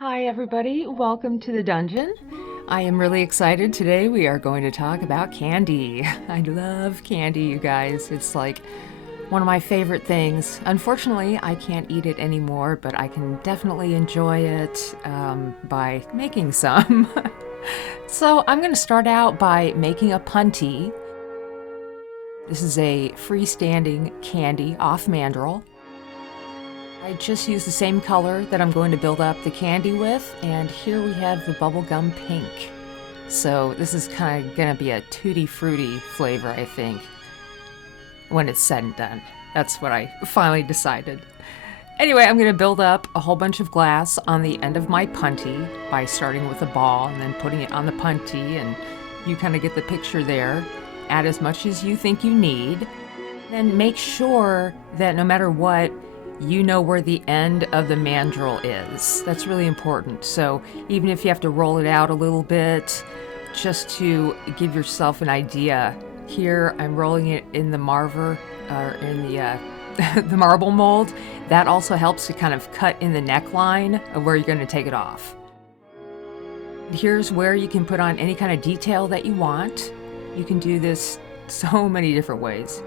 Hi everybody, welcome to the dungeon. I am really excited. Today we are going to talk about candy. I love candy, you guys. It's like one of my favorite things. Unfortunately, I can't eat it anymore, but I can definitely enjoy it by making some. So I'm going to start out by making a punty. This is a freestanding candy off Mandrel. I just used the same color that I'm going to build up the candy with, and here we have the bubblegum pink. So this is kind of going to be a tutti frutti flavor, I think, when it's said and done. That's what I finally decided. Anyway, I'm going to build up a whole bunch of glass on the end of my punty by starting with a ball and then putting it on the punty, and you kind of get the picture there. Add as much as you think you need. Then make sure that no matter what, you know where the end of the mandrel is. That's really important. So even if you have to roll it out a little bit, just to give yourself an idea. Here I'm rolling it in the the marble mold. That also helps to kind of cut in the neckline of where you're going to take it off. Here's where you can put on any kind of detail that you want. You can do this so many different ways.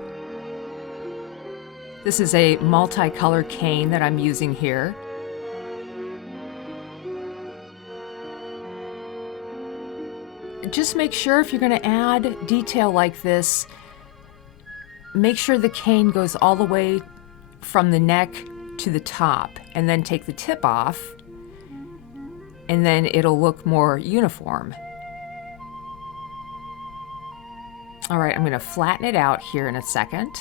This is a multicolored cane that I'm using here. Just make sure if you're going to add detail like this, make sure the cane goes all the way from the neck to the top, and then take the tip off, and then it'll look more uniform. All right, I'm going to flatten it out here in a second.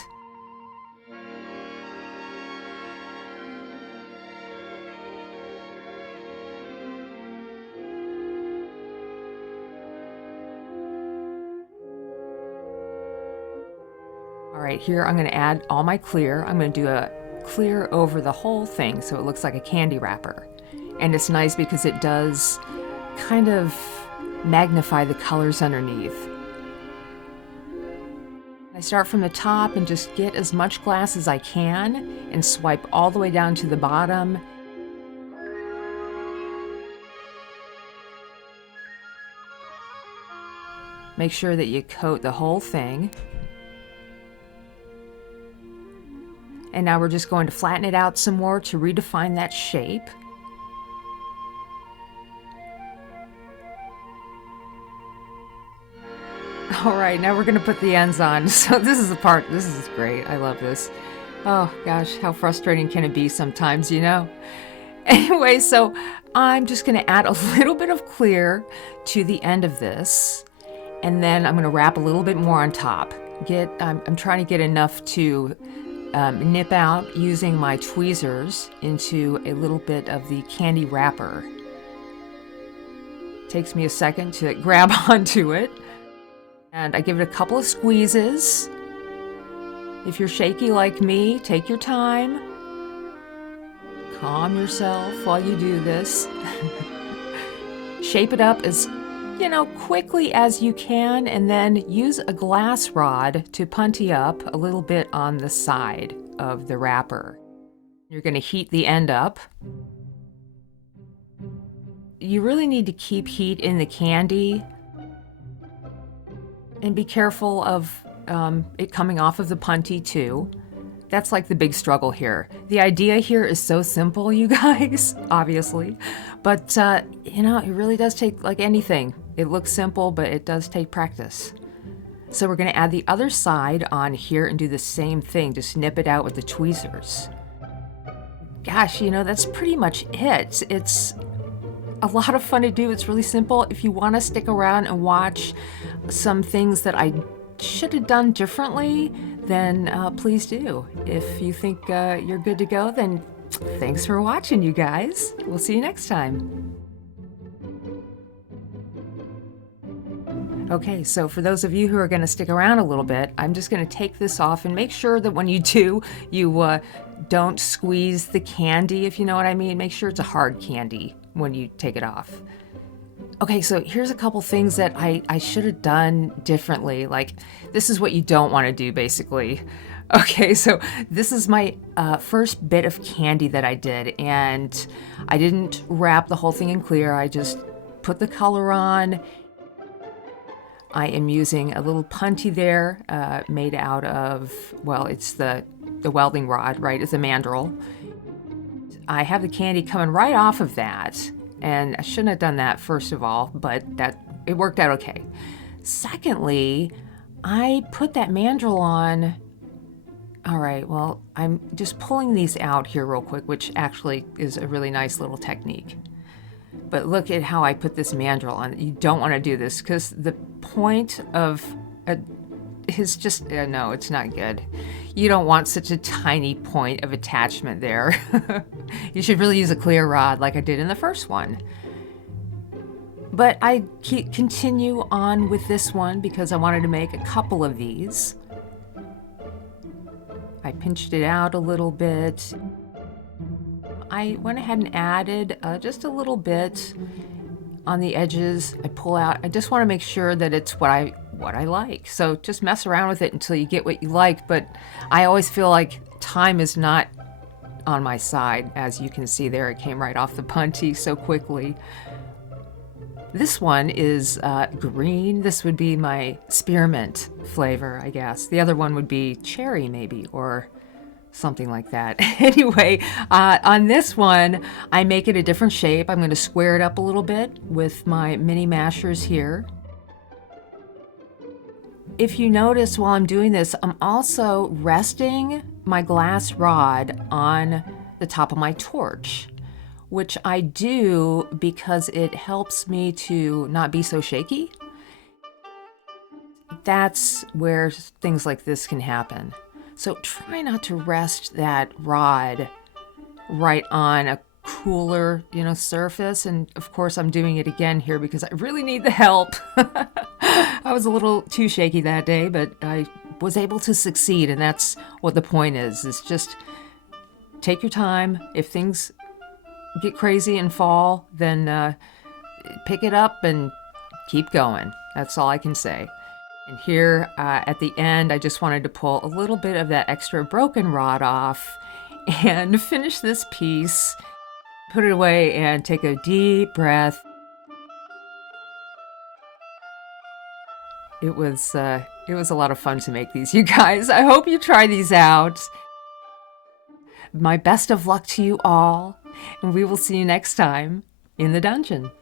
All right, here I'm going to add all my clear. I'm going to do a clear over the whole thing so it looks like a candy wrapper. And it's nice because it does kind of magnify the colors underneath. I start from the top and just get as much glass as I can and swipe all the way down to the bottom. Make sure that you coat the whole thing. And now we're just going to flatten it out some more to redefine that shape. All right, now we're going to put the ends on. So this is great. I love this. Oh gosh, how frustrating can it be sometimes, you know? Anyway, so I'm just going to add a little bit of clear to the end of this. And then I'm going to wrap a little bit more on top. I'm trying to get enough to nip out using my tweezers into a little bit of the candy wrapper. Takes me a second to grab onto it. And I give it a couple of squeezes. If you're shaky like me, take your time. Calm yourself while you do this. Shape it up as quickly as you can, and then use a glass rod to punty up a little bit on the side of the wrapper. You're going to heat the end up. You really need to keep heat in the candy and be careful of it coming off of the punty too. That's like the big struggle here. The idea here is so simple, you guys, obviously, but it really does take, like anything. It looks simple, but it does take practice. So we're going to add the other side on here and do the same thing. Just nip it out with the tweezers. Gosh, that's pretty much it. It's a lot of fun to do. It's really simple. If you want to stick around and watch some things that I should have done differently, then please do. If you think you're good to go, then thanks for watching, you guys. We'll see you next time. Okay, so for those of you who are going to stick around a little bit, I'm just going to take this off and make sure that when you do, you don't squeeze the candy, if you know what I mean. Make sure it's a hard candy when you take it off. Okay, so here's a couple things that I should have done differently. Like, this is what you don't want to do, basically. Okay, so this is my first bit of candy that I did, and I didn't wrap the whole thing in clear. I just put the color on. I am using a little punty there, made out of, well, it's the welding rod, right? It's a mandrel. I have the candy coming right off of that. And I shouldn't have done that, first of all, but it worked out okay. Secondly, I put that mandrel on. All right, well, I'm just pulling these out here real quick, which actually is a really nice little technique. But look at how I put this mandrel on. You don't want to do this because the point of is just, no, it's not good. You don't want such a tiny point of attachment there. You should really use a clear rod like I did in the first one. But I continue on with this one because I wanted to make a couple of these. I pinched it out a little bit. I went ahead and added just a little bit on the edges. I pull out. I just want to make sure that it's what I like. So just mess around with it until you get what you like. But I always feel like time is not on my side. As you can see there, it came right off the punty so quickly. This one is green. This would be my spearmint flavor, I guess. The other one would be cherry maybe, or something like that. Anyway, on this one, I make it a different shape. I'm going to square it up a little bit with my mini mashers here. If you notice while I'm doing this, I'm also resting my glass rod on the top of my torch, which I do because it helps me to not be so shaky. That's where things like this can happen. So try not to rest that rod right on a cooler, surface. And of course, I'm doing it again here because I really need the help. I was a little too shaky that day, but I was able to succeed. And that's what the point is just take your time. If things get crazy and fall, then pick it up and keep going. That's all I can say. And here at the end, I just wanted to pull a little bit of that extra broken rod off and finish this piece, put it away, and take a deep breath. It was a lot of fun to make these, you guys. I hope you try these out. My best of luck to you all, and we will see you next time in the dungeon.